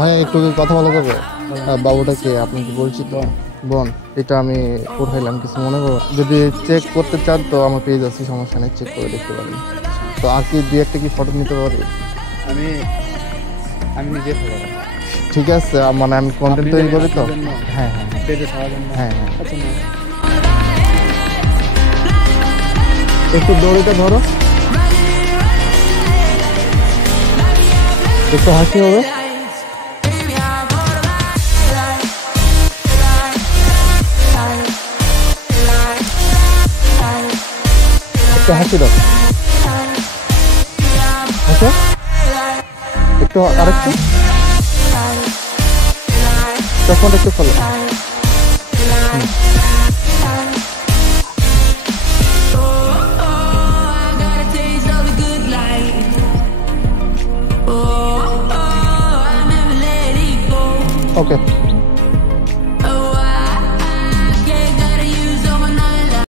ভাই একটু কি কথা বলা যাবে? বাবুটা কে, আপনি কি পরিচিত? বোন, এটা আমি উঠাইলাম, কিছু মনে করো যদি চেক করতে চান তো আমার পেজ আছে, সমস্যা নেই, চেক করে দেখতে পারেন। তো আর কি দুই একটা কি ফটো নিতে পারি? আমি আমি নিজে ফলো ঠিক আছে, মানে আমি কন্টেন্ট তৈরি করি তো। হ্যাঁ হ্যাঁ পেজে ছাড়ার জন্য। হ্যাঁ হ্যাঁ। আচ্ছা না, একটু দড়িটা ধরো, একটু হাসি হবে। একটু হাসি দাও, আচ্ছা একটু আরেকটু, তখন একটু খোলো। ওকে।